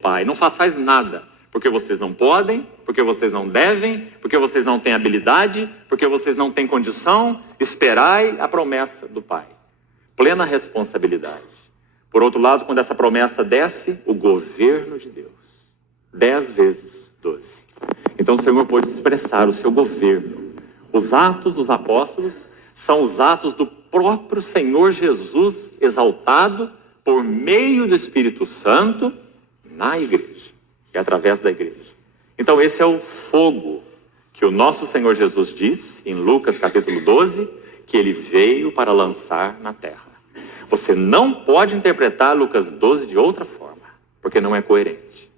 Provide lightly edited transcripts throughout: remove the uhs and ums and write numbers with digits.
Pai, não façais nada, porque vocês não podem, porque vocês não devem, porque vocês não têm habilidade, porque vocês não têm condição, esperai a promessa do Pai. Plena responsabilidade. Por outro lado, quando essa promessa desce, o governo de Deus. 10 vezes 12. Então o Senhor pôde expressar o seu governo. Os atos dos apóstolos são os atos do próprio Senhor Jesus exaltado por meio do Espírito Santo na igreja e através da igreja. Então esse é o fogo que o nosso Senhor Jesus diz em Lucas capítulo 12, que ele veio para lançar na terra. Você não pode interpretar Lucas 12 de outra forma, porque não é coerente.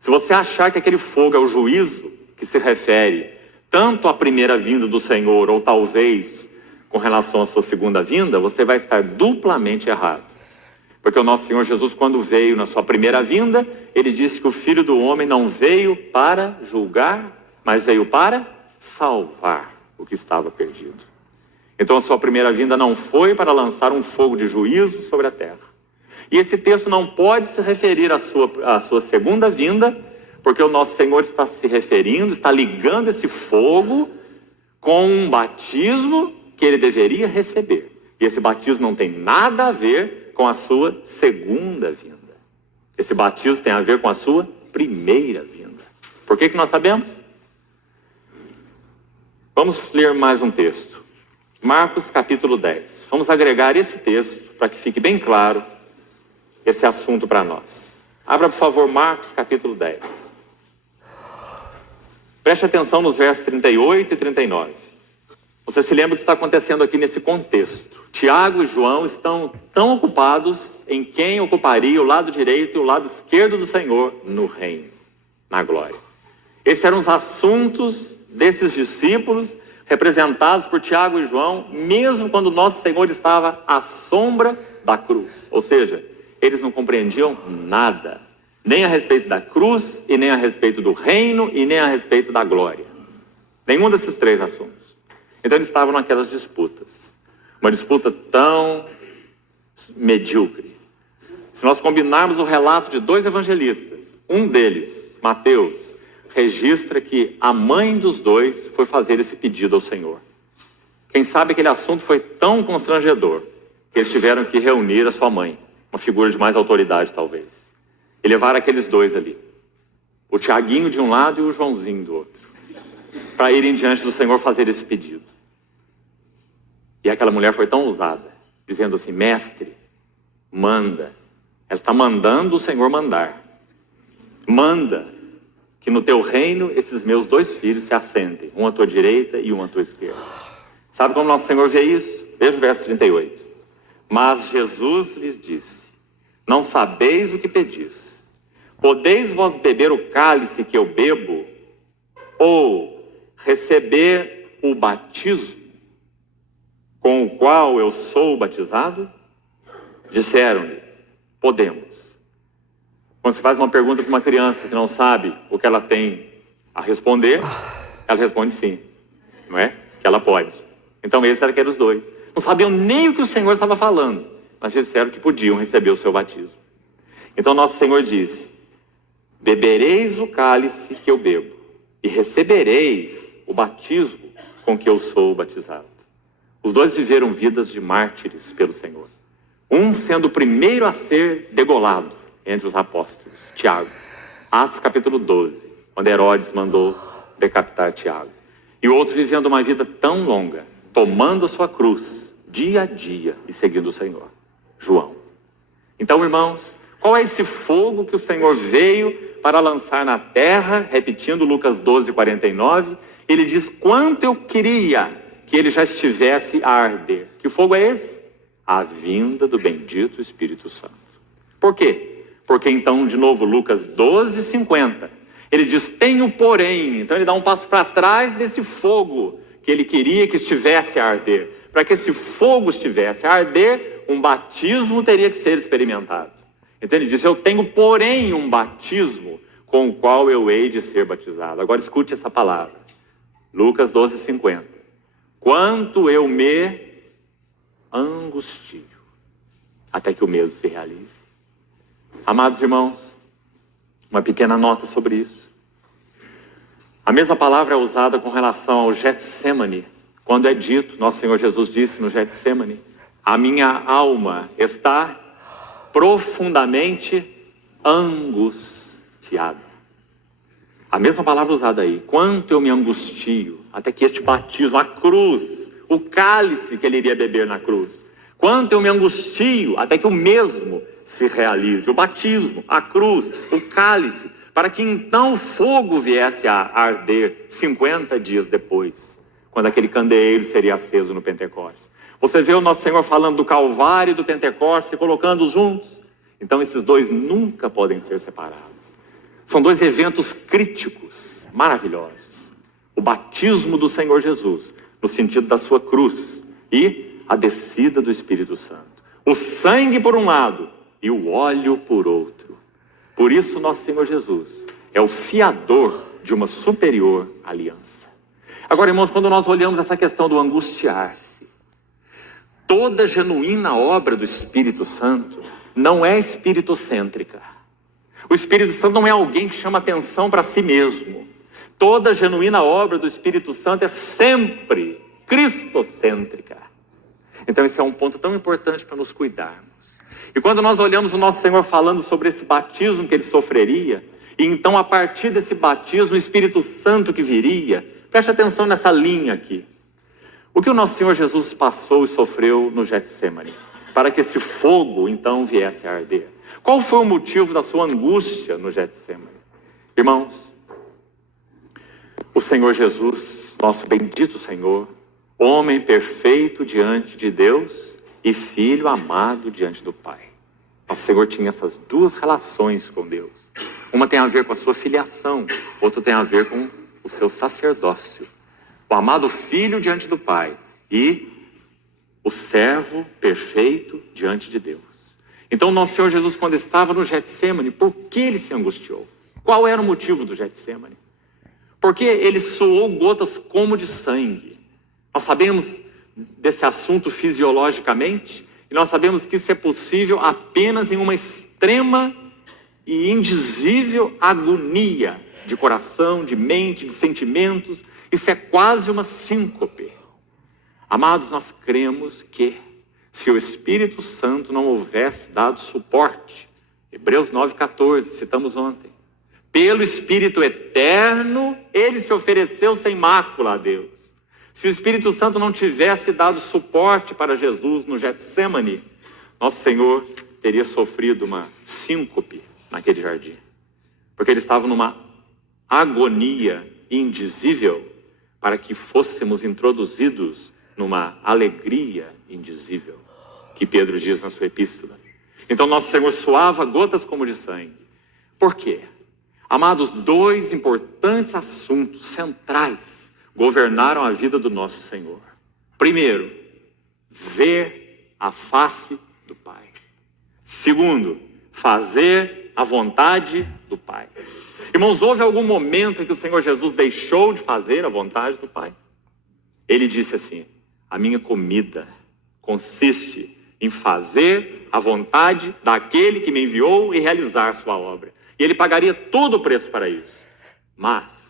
Se você achar que aquele fogo é o juízo que se refere tanto à primeira vinda do Senhor, ou talvez com relação à sua segunda vinda, você vai estar duplamente errado. Porque o nosso Senhor Jesus, quando veio na sua primeira vinda, ele disse que o Filho do Homem não veio para julgar, mas veio para salvar o que estava perdido. Então a sua primeira vinda não foi para lançar um fogo de juízo sobre a terra. E esse texto não pode se referir à sua segunda vinda, porque o nosso Senhor está se referindo, está ligando esse fogo com um batismo que ele deveria receber. E esse batismo não tem nada a ver com a sua segunda vinda. Esse batismo tem a ver com a sua primeira vinda. Por que nós sabemos? Vamos ler mais um texto. Marcos capítulo 10. Vamos agregar esse texto para que fique bem claro esse assunto para nós. Abra, por favor, Marcos capítulo 10. Preste atenção nos versos 38 e 39. Você se lembra o que está acontecendo aqui nesse contexto. Tiago e João estão tão ocupados em quem ocuparia o lado direito e o lado esquerdo do Senhor no reino, na glória. Esses eram os assuntos desses discípulos, representados por Tiago e João, mesmo quando o nosso Senhor estava à sombra da cruz. Ou seja, eles não compreendiam nada, nem a respeito da cruz, e nem a respeito do reino, e nem a respeito da glória. Nenhum desses três assuntos. Então eles estavam naquelas disputas. Uma disputa tão medíocre. Se nós combinarmos o relato de dois evangelistas, um deles, Mateus, registra que a mãe dos dois foi fazer esse pedido ao Senhor. Quem sabe aquele assunto foi tão constrangedor que eles tiveram que reunir a sua mãe, uma figura de mais autoridade talvez, e levar aqueles dois ali, o Tiaguinho de um lado e o Joãozinho do outro, para irem diante do Senhor fazer esse pedido. E aquela mulher foi tão ousada, dizendo assim: mestre, manda. Ela está mandando o Senhor mandar. Manda que no teu reino esses meus dois filhos se assentem, um à tua direita e um à tua esquerda. Sabe como nosso Senhor vê isso? Veja o verso 38. Mas Jesus lhes disse: não sabeis o que pedis. Podeis vós beber o cálice que eu bebo, ou receber o batismo com o qual eu sou batizado? Disseram-lhe: podemos. Quando se faz uma pergunta para uma criança que não sabe o que ela tem a responder, ela responde sim, não é? Que ela pode. Então esses eram os dois. Não sabiam nem o que o Senhor estava falando, mas disseram que podiam receber o seu batismo. Então nosso Senhor disse: bebereis o cálice que eu bebo, e recebereis o batismo com que eu sou batizado. Os dois viveram vidas de mártires pelo Senhor. Um sendo o primeiro a ser degolado entre os apóstolos, Tiago. Atos capítulo 12, quando Herodes mandou decapitar Tiago. E o outro vivendo uma vida tão longa, tomando a sua cruz, dia a dia, e seguindo o Senhor, João. Então, irmãos, qual é esse fogo que o Senhor veio para lançar na terra? Repetindo Lucas 12, 49, ele diz: quanto eu queria que ele já estivesse a arder. Que fogo é esse? A vinda do bendito Espírito Santo. Por quê? Porque então, de novo, Lucas 12, 50, ele diz: tenho porém. Então ele dá um passo para trás desse fogo que ele queria que estivesse a arder. Para que esse fogo estivesse a arder, um batismo teria que ser experimentado. Então ele diz: eu tenho porém um batismo com o qual eu hei de ser batizado. Agora escute essa palavra. Lucas 12, 50. Quanto eu me angustio até que o mesmo se realize. Amados irmãos, Uma pequena nota sobre isso. A mesma palavra é usada com relação ao Getsemane, quando é dito, nosso Senhor Jesus disse no Getsemane, a minha alma está profundamente angustiada. A mesma palavra usada aí, quanto eu me angustio, até que este batismo, a cruz, o cálice que ele iria beber na cruz, quanto eu me angustio, até que o mesmo se realize, o batismo, a cruz, o cálice, para que então o fogo viesse a arder 50 dias depois, quando aquele candeeiro seria aceso no Pentecostes. Você vê o nosso Senhor falando do Calvário e do Pentecostes e colocando-os juntos. Então esses dois nunca podem ser separados. São dois eventos críticos, maravilhosos. O batismo do Senhor Jesus, no sentido da sua cruz, e a descida do Espírito Santo. O sangue por um lado e o óleo por outro. Por isso nosso Senhor Jesus é o fiador de uma superior aliança. Agora, irmãos, quando nós olhamos essa questão do angustiar-se, toda genuína obra do Espírito Santo não é espiritocêntrica. O Espírito Santo não é alguém que chama atenção para si mesmo. Toda genuína obra do Espírito Santo é sempre cristocêntrica. Então esse é um ponto tão importante para nos cuidarmos. E quando nós olhamos o nosso Senhor falando sobre esse batismo que ele sofreria, e então a partir desse batismo o Espírito Santo que viria, preste atenção nessa linha aqui. O que o nosso Senhor Jesus passou e sofreu no Getsemane, para que esse fogo então viesse a arder? Qual foi o motivo da sua angústia no Getsemane? Irmãos, o Senhor Jesus, nosso bendito Senhor, homem perfeito diante de Deus e filho amado diante do Pai. Nosso Senhor tinha essas duas relações com Deus. Uma tem a ver com a sua filiação, outra tem a ver com o seu sacerdócio. O amado filho diante do Pai e o servo perfeito diante de Deus. Então nosso Senhor Jesus, quando estava no Getsemane, por que ele se angustiou? Qual era o motivo do Getsemane? Porque ele suou gotas como de sangue. Nós sabemos desse assunto fisiologicamente, e nós sabemos que isso é possível apenas em uma extrema e indizível agonia de coração, de mente, de sentimentos. Isso é quase uma síncope. Amados, nós cremos que se o Espírito Santo não houvesse dado suporte, Hebreus 9,14, citamos ontem, pelo Espírito eterno, ele se ofereceu sem mácula a Deus. Se o Espírito Santo não tivesse dado suporte para Jesus no Getsemane, nosso Senhor teria sofrido uma síncope naquele jardim. Porque ele estava numa agonia indizível para que fôssemos introduzidos numa alegria indizível, que Pedro diz na sua epístola. Então nosso Senhor suava gotas como de sangue. Por quê? Amados, dois importantes assuntos centrais governaram a vida do nosso Senhor. Primeiro, ver a face do Pai. Segundo, fazer a vontade do Pai. Irmãos, houve algum momento em que o Senhor Jesus deixou de fazer a vontade do Pai? Ele disse assim: a minha comida consiste em fazer a vontade daquele que me enviou e realizar sua obra. E ele pagaria todo o preço para isso. Mas,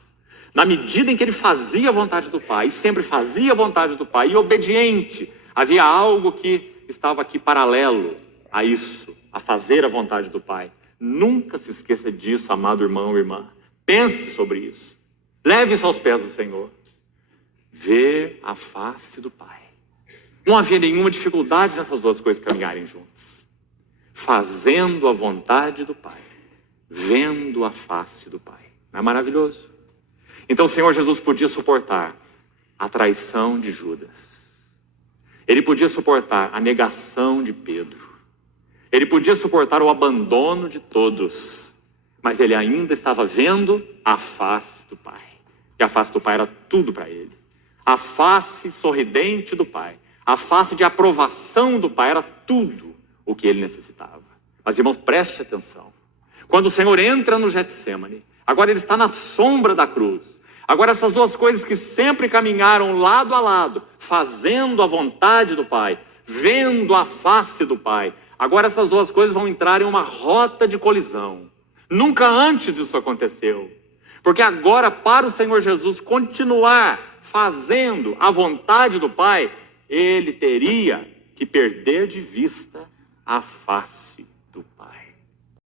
na medida em que ele fazia a vontade do Pai, e sempre fazia a vontade do Pai, e obediente, havia algo que estava aqui paralelo a isso, a fazer a vontade do Pai. Nunca se esqueça disso, amado irmão e irmã. Pense sobre isso. Leve isso aos pés do Senhor. Ver a face do Pai. Não havia nenhuma dificuldade nessas duas coisas caminharem juntas. Fazendo a vontade do Pai. Vendo a face do Pai. Não é maravilhoso? Então o Senhor Jesus podia suportar a traição de Judas. Ele podia suportar a negação de Pedro. Ele podia suportar o abandono de todos. Mas ele ainda estava vendo a face do Pai. E a face do Pai era tudo para ele. A face sorridente do Pai. A face de aprovação do Pai era tudo o que ele necessitava. Mas, irmãos, preste atenção. Quando o Senhor entra no Getsemane, agora ele está na sombra da cruz. Agora essas duas coisas que sempre caminharam lado a lado, fazendo a vontade do Pai, vendo a face do Pai, agora essas duas coisas vão entrar em uma rota de colisão. Nunca antes isso aconteceu. Porque agora, para o Senhor Jesus continuar fazendo a vontade do Pai, ele teria que perder de vista a face